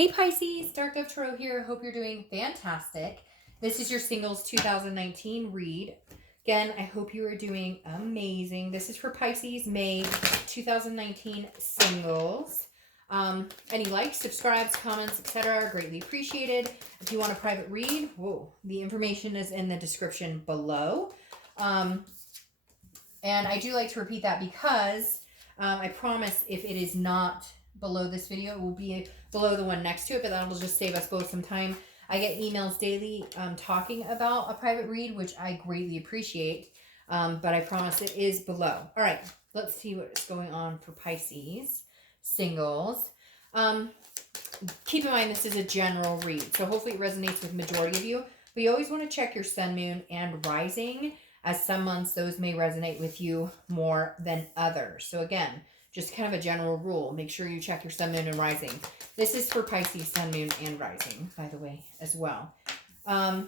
Hey Pisces, Dark Dove Tarot here. Hope you're doing fantastic. This is your singles 2019 read. Again, I hope you are doing amazing. This is for Pisces, May 2019 singles. Any likes, subscribes, comments, etc. are greatly appreciated. If you want a private read, the information is in the description below. And I do like to repeat that because I promise if it is not below this video, it will be below the one next to it, but that'll just save us both some time. I get emails daily talking about a private read, which I greatly appreciate, but I promise it is below. All right, let's see what's going on for Pisces singles. Keep in mind this is a general read, so hopefully it resonates with majority of you, but you always want to check your sun, moon, and rising, as some months those may resonate with you more than others. So again, just kind of a general rule. Make sure you check your sun, moon, and rising. This is for Pisces, sun, moon, and rising, by the way, as well. I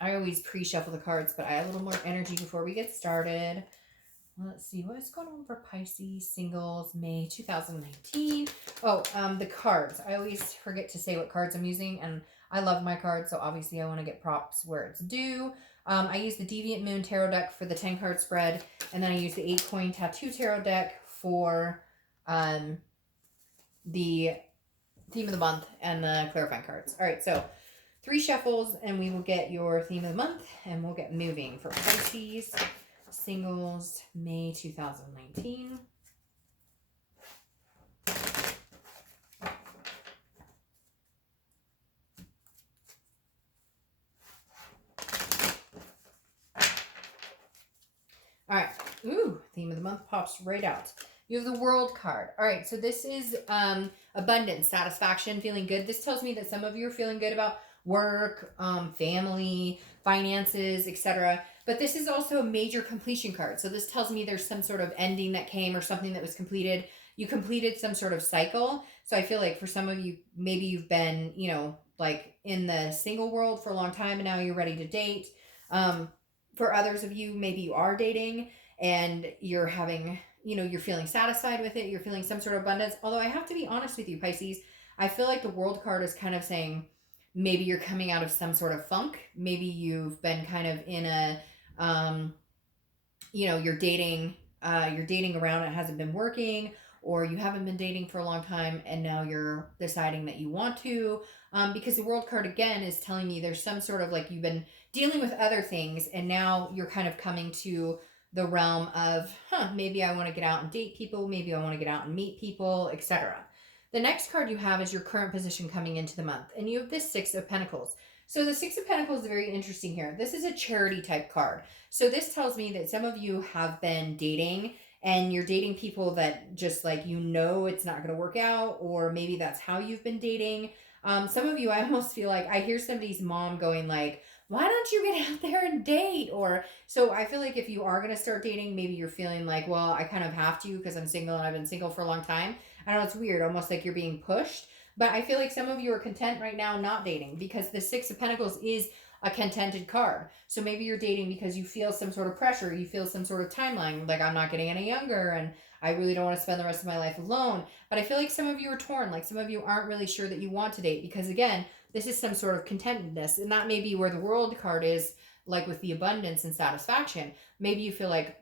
always pre-shuffle the cards, but I have a little more energy before we get started. Let's see, what is going on for Pisces singles, May 2019? The cards. I always forget to say what cards I'm using, and I love my cards, so obviously I want to get props where it's due. I use the Deviant Moon Tarot deck for the 10-card spread, and then I use the 8-coin Tattoo Tarot deck for the theme of the month and the clarifying cards. All right, so 3 shuffles, and we will get your theme of the month, and we'll get moving for Pisces singles, May 2019. All right. Ooh, theme of the month pops right out. You have the World card. All right, so this is abundance, satisfaction, feeling good. This tells me that some of you are feeling good about work, family, finances, etc. But this is also a major completion card. So this tells me there's some sort of ending that came or something that was completed. You completed some sort of cycle. So I feel like for some of you, maybe you've been, like in the single world for a long time and now you're ready to date. For others of you, maybe you are dating and you're having, you're feeling satisfied with it. You're feeling some sort of abundance. Although I have to be honest with you, Pisces, I feel like the World card is kind of saying maybe you're coming out of some sort of funk. Maybe you've been kind of in a, you're dating around, it hasn't been working, or you haven't been dating for a long time and now you're deciding that you want to, because the World card again is telling me there's some sort of like you've been dealing with other things and now you're kind of coming to the realm of, maybe I want to get out and date people, maybe I want to get out and meet people, etc. The next card you have is your current position coming into the month, and you have this 6 of Pentacles. So the 6 of Pentacles is very interesting here. This is a charity type card. So this tells me that some of you have been dating and you're dating people that just like, it's not going to work out, or maybe that's how you've been dating. Some of you, I almost feel like I hear somebody's mom going like, why don't you get out there and date? Or so I feel like if you are going to start dating, maybe you're feeling like, well, I kind of have to because I'm single and I've been single for a long time. I know it's weird, almost like you're being pushed. But I feel like some of you are content right now not dating, because the 6 of Pentacles is a contented card. So maybe you're dating because you feel some sort of pressure, you feel some sort of timeline, like I'm not getting any younger and I really don't want to spend the rest of my life alone. But I feel like some of you are torn, like some of you aren't really sure that you want to date, because again, this is some sort of contentedness, and that may be where the World card is, like with the abundance and satisfaction. Maybe you feel like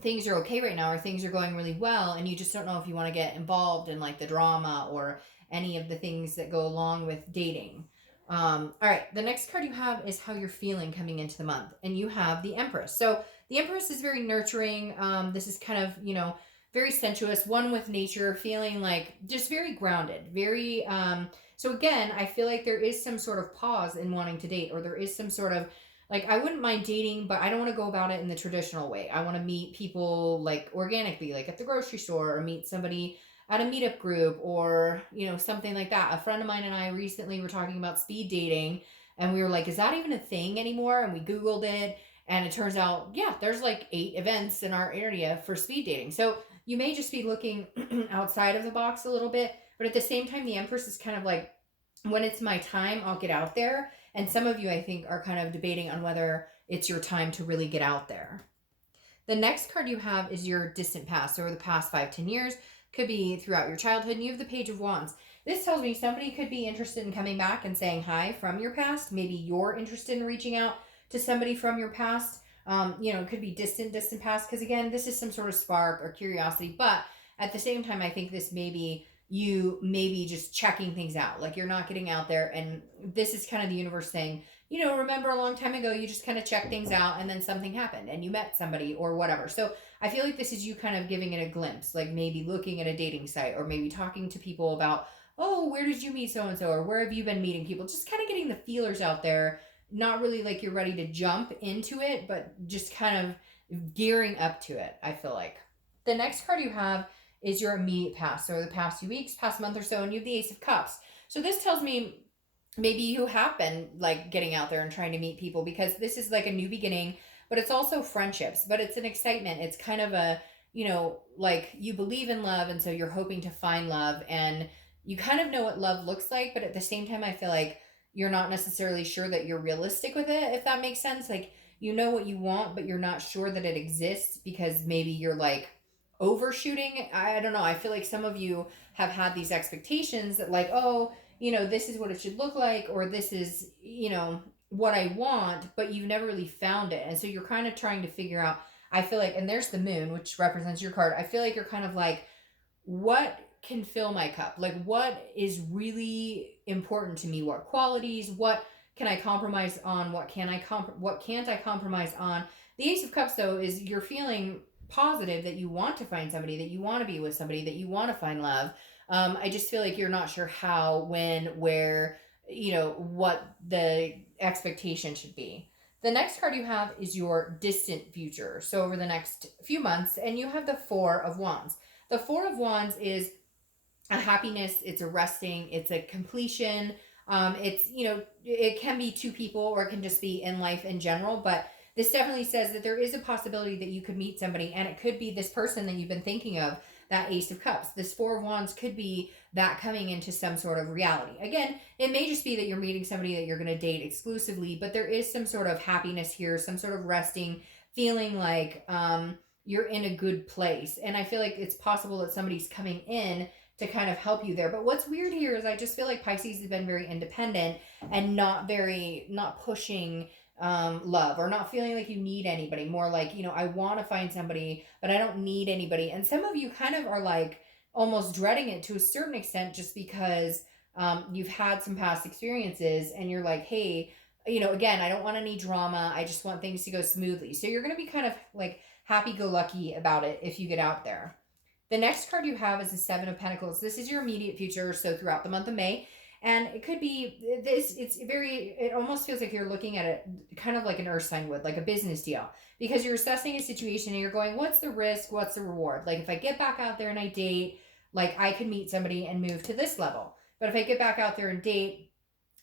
things are okay right now, or things are going really well, and you just don't know if you want to get involved in like the drama or any of the things that go along with dating. All right, the next card you have is how you're feeling coming into the month, and you have the Empress. So the Empress is very nurturing. This is kind of, very sensuous, one with nature, feeling like just very grounded, very, so again, I feel like there is some sort of pause in wanting to date, or there is some sort of, like, I wouldn't mind dating, but I don't want to go about it in the traditional way. I want to meet people like organically, like at the grocery store, or meet somebody at a meetup group, or, something like that. A friend of mine and I recently were talking about speed dating, and we were like, is that even a thing anymore? And we Googled it, and it turns out, yeah, there's like 8 events in our area for speed dating. So you may just be looking outside of the box a little bit, but at the same time, the Empress is kind of like, when it's my time, I'll get out there. And some of you, I think, are kind of debating on whether it's your time to really get out there. The next card you have is your distant past, or the past 5-10 years. Could be throughout your childhood. And you have the Page of Wands. This tells me somebody could be interested in coming back and saying hi from your past. Maybe you're interested in reaching out to somebody from your past. It could be distant past, because again, this is some sort of spark or curiosity. But at the same time, I think this maybe just checking things out. Like you're not getting out there, and this is kind of the universe saying, remember a long time ago, you just kind of checked things out and then something happened and you met somebody or whatever. So I feel like this is you kind of giving it a glimpse, like maybe looking at a dating site or maybe talking to people about, oh, where did you meet so and so, or where have you been meeting people? Just kind of getting the feelers out there. Not really like you're ready to jump into it, but just kind of gearing up to it, I feel like. The next card you have is your immediate past, so the past few weeks, past month or so, and you have the Ace of Cups. So this tells me maybe you have been like getting out there and trying to meet people, because this is like a new beginning, but it's also friendships, but it's an excitement. It's kind of a, like you believe in love, and so you're hoping to find love, and you kind of know what love looks like, but at the same time, I feel like you're not necessarily sure that you're realistic with it, if that makes sense. Like, you know what you want, but you're not sure that it exists because maybe you're like overshooting. I don't know. I feel like some of you have had these expectations that, like, oh, this is what it should look like, or this is, what I want, but you've never really found it. And so you're kind of trying to figure out, I feel like, and there's the moon, which represents your card. I feel like you're kind of like, what can fill my cup? Like, what is really important to me? What qualities? What can I compromise on? What can't I compromise on? The Ace of Cups, though, is you're feeling positive that you want to find somebody, that you want to be with somebody, that you want to find love. I just feel like you're not sure how, when, where, what the expectation should be. The next card you have is your distant future. So over the next few months, and you have the Four of Wands. The Four of Wands is a happiness, it's a resting, it's a completion. It's, it can be two people or it can just be in life in general, but this definitely says that there is a possibility that you could meet somebody, and it could be this person that you've been thinking of, that Ace of Cups. This Four of Wands could be that coming into some sort of reality. Again, it may just be that you're meeting somebody that you're going to date exclusively, but there is some sort of happiness here, some sort of resting, feeling like you're in a good place. And I feel like it's possible that somebody's coming in to kind of help you there. But what's weird here is I just feel like Pisces has been very independent and not pushing love, or not feeling like you need anybody. More like, I want to find somebody, but I don't need anybody. And some of you kind of are like almost dreading it to a certain extent, just because you've had some past experiences and you're like, hey, again, I don't want any drama. I just want things to go smoothly. So you're going to be kind of like happy-go-lucky about it if you get out there. The next card you have is the Seven of Pentacles. This is your immediate future, so throughout the month of May. And it could be this, it almost feels like you're looking at it kind of like an earth sign would, like a business deal. Because you're assessing a situation and you're going, what's the risk? What's the reward? Like, if I get back out there and I date, like, I could meet somebody and move to this level. But if I get back out there and date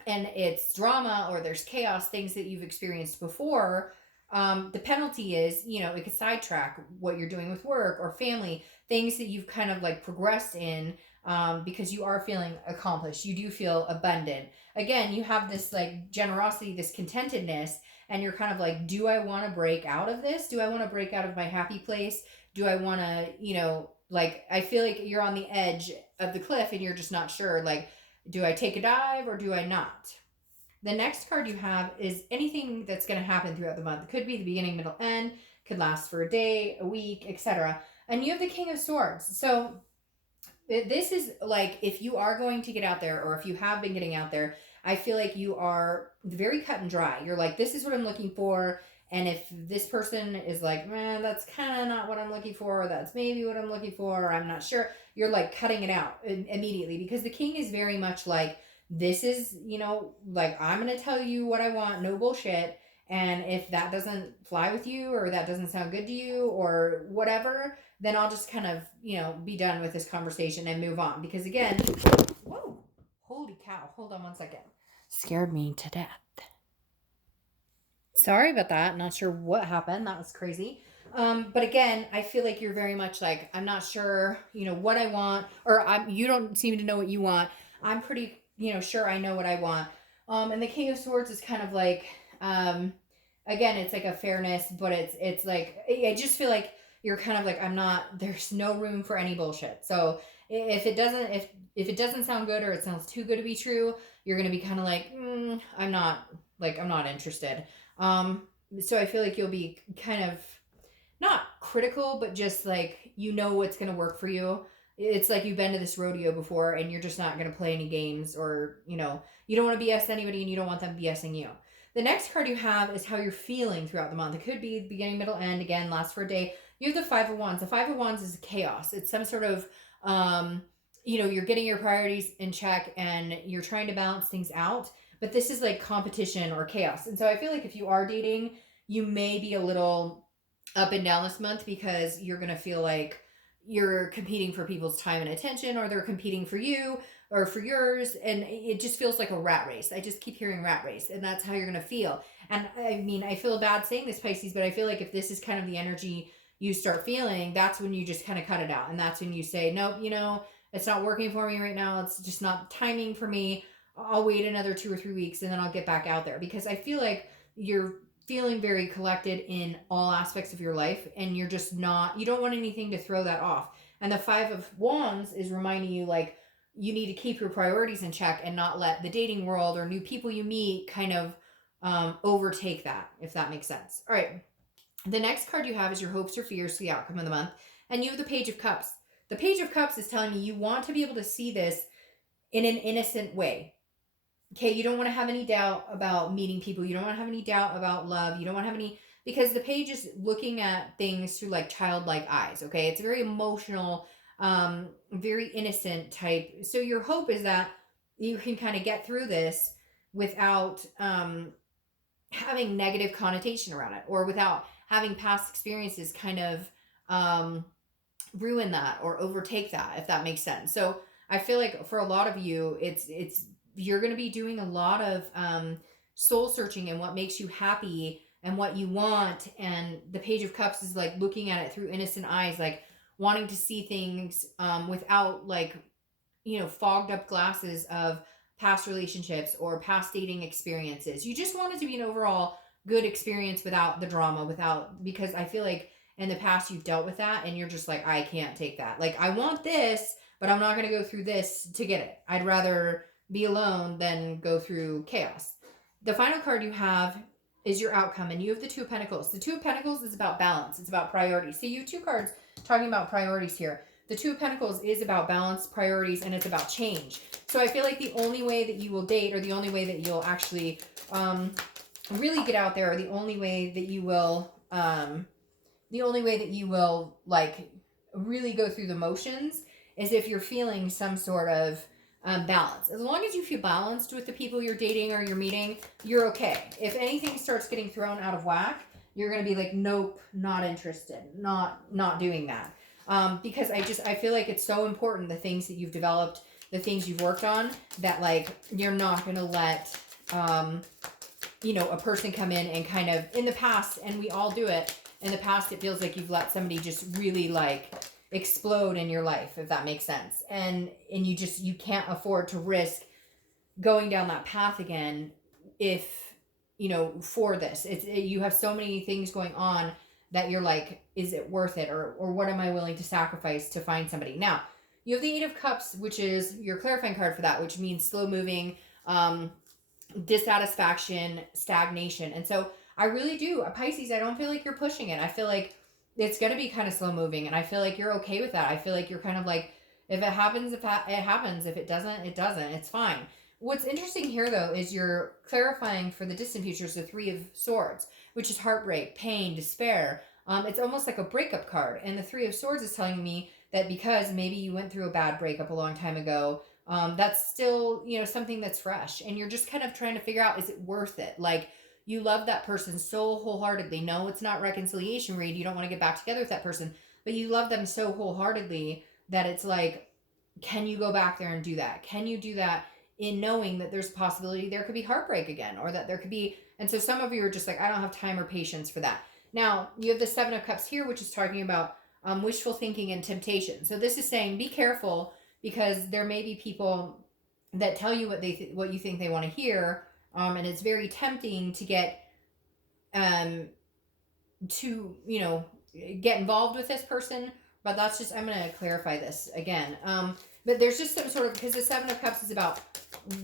and it's drama or there's chaos, things that you've experienced before, the penalty is, it could sidetrack what you're doing with work or family, things that you've kind of like progressed in, because you are feeling accomplished. You do feel abundant. Again, you have this like generosity, this contentedness, and you're kind of like, do I want to break out of this? Do I want to break out of my happy place? Do I want to, like, I feel like you're on the edge of the cliff and you're just not sure, like, do I take a dive or do I not? The next card you have is anything that's going to happen throughout the month. It could be the beginning, middle, end, could last for a day, a week, etc. And you have the King of Swords. So this is like, if you are going to get out there, or if you have been getting out there, I feel like you are very cut and dry. You're like, this is what I'm looking for. And if this person is like, man, that's kind of not what I'm looking for, or that's maybe what I'm looking for, or I'm not sure, you're like cutting it out immediately, because the King is very much like, this is, like, I'm going to tell you what I want, no bullshit. And if that doesn't fly with you, or that doesn't sound good to you, or whatever, then I'll just kind of, be done with this conversation and move on. Because again, whoa, holy cow, hold on one second. Scared me to death. Sorry about that. Not sure what happened. That was crazy. But again, I feel like you're very much like, I'm not sure, what I want, or you don't seem to know what you want. I'm pretty, sure I know what I want. And the King of Swords is kind of like, again, it's like a fairness, but it's like, I just feel like you're kind of like, there's no room for any bullshit. So If it doesn't, if it doesn't sound good or it sounds too good to be true, you're gonna be kind of like, I'm not interested. So I feel like you'll be kind of not critical, but just like what's gonna work for you. It's like you've been to this rodeo before, and you're just not gonna play any games, or you don't want to BS anybody, and you don't want them BSing you. The next card you have is how you're feeling throughout the month. It could be beginning, middle, end. Again, lasts for a day. You have the Five of Wands. The Five of Wands is chaos. It's some sort of you're getting your priorities in check and you're trying to balance things out. But this is like competition or chaos. And so I feel like if you are dating, you may be a little up and down this month because you're going to feel like you're competing for people's time and attention, or they're competing for you or for yours, and it just feels like a rat race. I just keep hearing rat race, and that's how you're going to feel. And I mean, I feel bad saying this, Pisces, but I feel like if this is kind of the energy you start feeling, that's when you just kind of cut it out, and that's when you say, nope, it's not working for me right now, it's just not timing for me, I'll wait another 2 or 3 weeks and then I'll get back out there. Because I feel like you're feeling very collected in all aspects of your life, and you're just not, you don't want anything to throw that off. And the Five of Wands is reminding you, like, you need to keep your priorities in check and not let the dating world or new people you meet kind of overtake that, if that makes sense. All right, the next card you have is your hopes or fears for the outcome of the month, and you have the Page of Cups. The Page of Cups is telling you want to be able to see this in an innocent way. Okay, you don't want to have any doubt about meeting people. You don't want to have any doubt about love. You don't want to have any, because the page is looking at things through like childlike eyes. Okay, it's very emotional, very innocent type. So your hope is that you can kind of get through this without having negative connotation around it, or without having past experiences kind of ruin that or overtake that, if that makes sense. So I feel like for a lot of you, it's you're going to be doing a lot of soul searching and what makes you happy and what you want. And the Page of Cups is like looking at it through innocent eyes, like wanting to see things without like fogged up glasses of past relationships or past dating experiences. You just want it to be an overall good experience without the drama, without, because I feel like in the past you've dealt with that and you're just like, I can't take that. Like, I want this, but I'm not going to go through this to get it. I'd rather be alone than go through chaos. The final card you have is your outcome, and you have the Two of Pentacles. The Two of Pentacles is about balance. It's about priorities. So you have two cards talking about priorities here. The Two of Pentacles is about balance, priorities, and it's about change. So I feel like the only way that you will date, or the only way that you'll actually really get out there, or the only way that you will like really go through the motions, is if you're feeling some sort of balance. As long as you feel balanced with the people you're dating or you're meeting, you're okay. If anything starts getting thrown out of whack, you're going to be like, nope, not interested, not doing that. Because I feel like it's so important, the things that you've developed, the things you've worked on, that like you're not going to let a person come in and kind of, in the past, and we all do it, in the past it feels like you've let somebody just really like explode in your life, if that makes sense. And you can't afford to risk going down that path again if for this. You have so many things going on that you're like, is it worth it, or what am I willing to sacrifice to find somebody? Now, you have the Eight of Cups, which is your clarifying card for that, which means slow moving, dissatisfaction, stagnation. And so I really do, Pisces, I don't feel like you're pushing it. I feel like it's going to be kind of slow moving, and I feel like you're okay with that. I feel like you're kind of like, if it happens, it happens. If it doesn't, it doesn't. It's fine. What's interesting here, though, is you're clarifying for the distant future is the Three of Swords, which is heartbreak, pain, despair. It's almost like a breakup card. And the Three of Swords is telling me that because maybe you went through a bad breakup a long time ago, that's still, something that's fresh. And you're just kind of trying to figure out, is it worth it? Like, you love that person so wholeheartedly. No, it's not reconciliation read. You don't want to get back together with that person, but you love them so wholeheartedly that it's like, can you go back there and do that? Can you do that in knowing that there's a possibility there could be heartbreak again, or that there could be, and so some of you are just like, I don't have time or patience for that. Now, you have the Seven of Cups here, which is talking about wishful thinking and temptation. So this is saying, be careful, because there may be people that tell you what you think they want to hear, and it's very tempting to get to get involved with this person, But that's just, I'm going to clarify this again. But there's just some sort of, because the Seven of Cups is about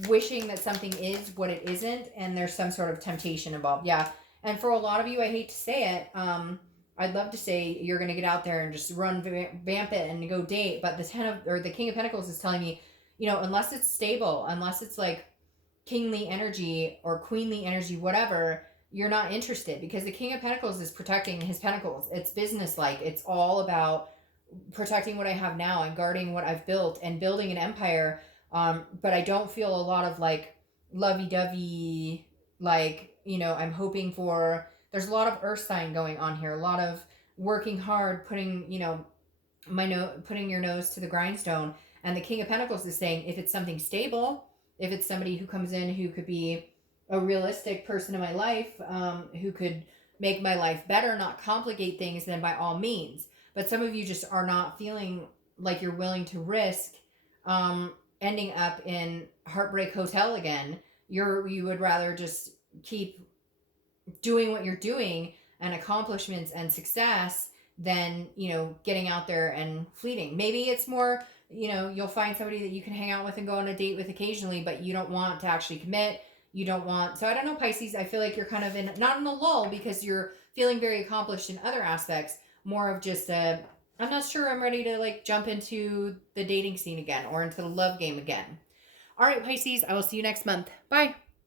wishing that something is what it isn't, and there's some sort of temptation involved. Yeah. And for a lot of you, I hate to say it, I'd love to say you're going to get out there and just run, vamp it and go date. But the King of Pentacles is telling me, unless it's stable, unless it's like kingly energy or queenly energy, whatever, you're not interested, because the King of Pentacles is protecting his pentacles. It's business like. It's all about protecting what I have now and guarding what I've built and building an empire. But I don't feel a lot of like lovey-dovey, like, I'm hoping for, there's a lot of earth sign going on here, a lot of working hard, putting, putting your nose to the grindstone. And the King of Pentacles is saying, if it's something stable, if it's somebody who comes in who could be a realistic person in my life, who could make my life better, not complicate things, then by all means. But some of you just are not feeling like you're willing to risk ending up in Heartbreak Hotel again. You would rather just keep doing what you're doing and accomplishments and success than, getting out there and fleeting. Maybe it's more, you'll find somebody that you can hang out with and go on a date with occasionally, but you don't want to actually commit. You don't want, so I don't know, Pisces, I feel like you're kind of not in a lull because you're feeling very accomplished in other aspects, more of just I'm not sure I'm ready to like jump into the dating scene again or into the love game again. All right, Pisces, I will see you next month. Bye.